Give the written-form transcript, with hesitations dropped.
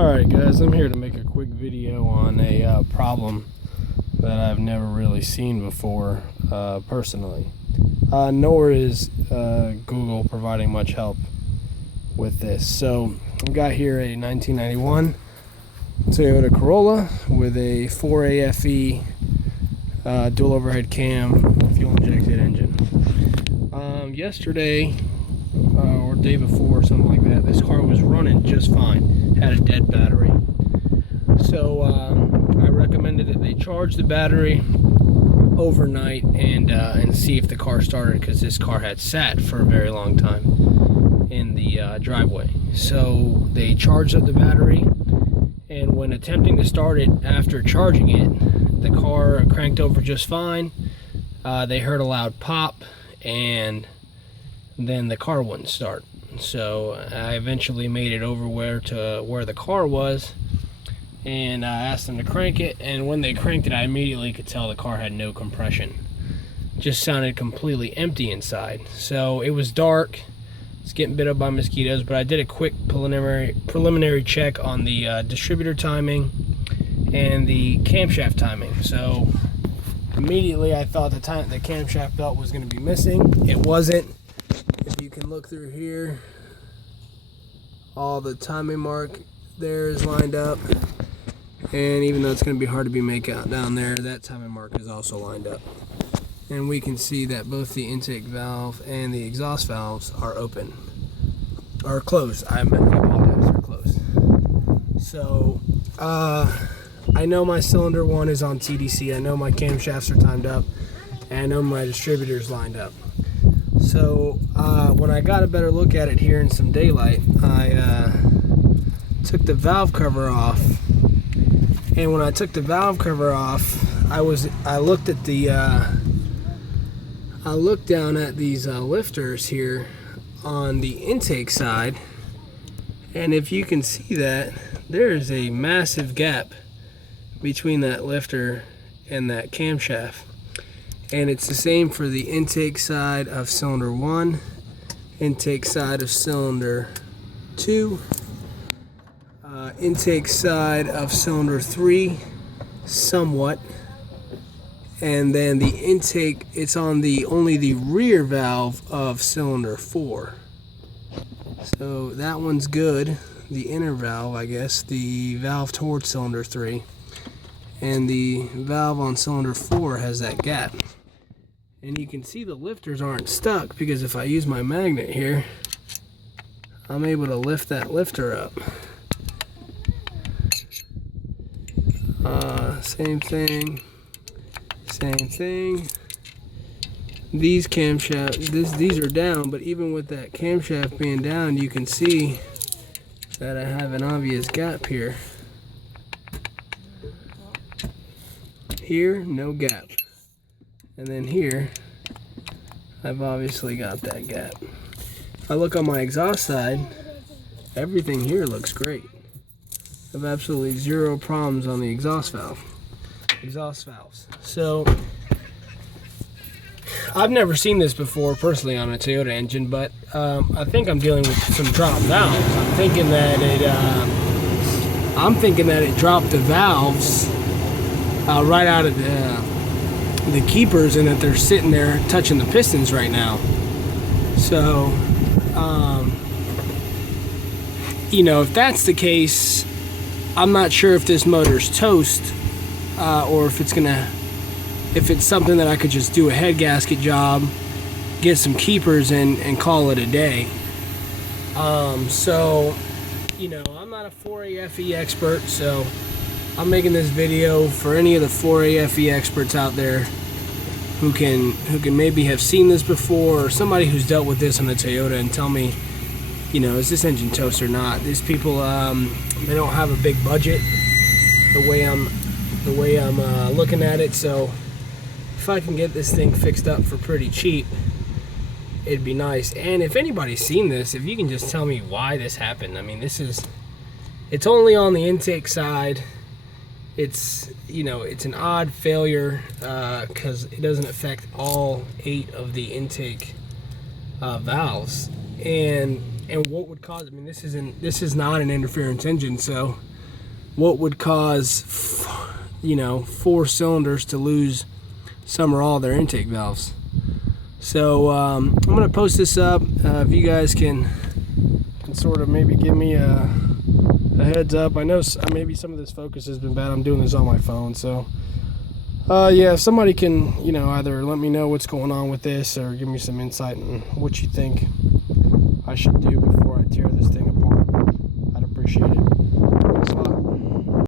Alright guys, I'm here to make a quick video on a problem that I've never really seen before personally. Nor is Google providing much help with this. So I've got here a 1991 Toyota Corolla with a 4AFE dual overhead cam fuel injected engine. Yesterday or day before, something like that, this car was running just fine, had a dead battery. So I recommended that they charge the battery overnight and see if the car started, because this car had sat for a very long time in the driveway. So they charged up the battery, and when attempting to start it after charging it, the car cranked over just fine. They heard a loud pop, and then the car wouldn't start. So I eventually made it over where the car was, and I asked them to crank it, and when they cranked it, I immediately could tell the car had no compression. Just sounded completely empty inside. So it was dark, it's getting bit up by mosquitoes, but I did a quick preliminary check on the distributor timing and the camshaft timing. So immediately I thought the camshaft belt was going to be missing. It wasn't. If you can look through here, all the timing mark there is lined up, and even though it's going to be hard to make out down there, that timing mark is also lined up, and we can see that both the intake valve and the exhaust valves are open, or closed. I apologize, they're closed. So I know my cylinder 1 is on TDC, I know my camshafts are timed up, and I know my distributor's lined up. So when I got a better look at it here in some daylight, I took the valve cover off, and when I took the valve cover off, I looked down at these lifters here on the intake side, and if you can see that, there is a massive gap between that lifter and that camshaft. And it's the same for the intake side of cylinder 1, intake side of cylinder 2, intake side of cylinder 3, somewhat, and then the intake, it's on only the rear valve of cylinder 4. So that one's good, the inner valve, I guess, the valve towards cylinder 3, and the valve on cylinder 4 has that gap. And you can see the lifters aren't stuck, because if I use my magnet here, I'm able to lift that lifter up. Same thing. These camshafts, these are down, but even with that camshaft being down, you can see that I have an obvious gap here. Here, no gap. And then here, I've obviously got that gap. If I look on my exhaust side, everything here looks great. I have absolutely zero problems on the exhaust valves. So I've never seen this before personally on a Toyota engine, but I think I'm dealing with some dropped valves. I'm thinking that it dropped the valves right out of the keepers, and that they're sitting there touching the pistons right now. So you know, if that's the case, I'm not sure if this motor's toast, or if it's something that I could just do a head gasket job, get some keepers and call it a day. So you know, I'm not a 4AFE expert, so I'm making this video for any of the 4AFE experts out there who can maybe have seen this before, or somebody who's dealt with this on a Toyota, and tell me, you know, is this engine toast or not? These people, they don't have a big budget the way I'm looking at it. So if I can get this thing fixed up for pretty cheap, it'd be nice. And if anybody's seen this, if you can just tell me why this happened. I mean, it's only on the intake side. It's, you know, it's an odd failure because it doesn't affect all 8 of the intake valves, and And what would cause, I mean, this is not an interference engine, so what would cause, 4 cylinders to lose some or all their intake valves? So I'm going to post this up. If you guys can sort of maybe give me a heads up. I know maybe some of this focus has been bad. I'm doing this on my phone, so yeah, if somebody can, either let me know what's going on with this or give me some insight on what you think I should do before I tear this thing apart, I'd appreciate it.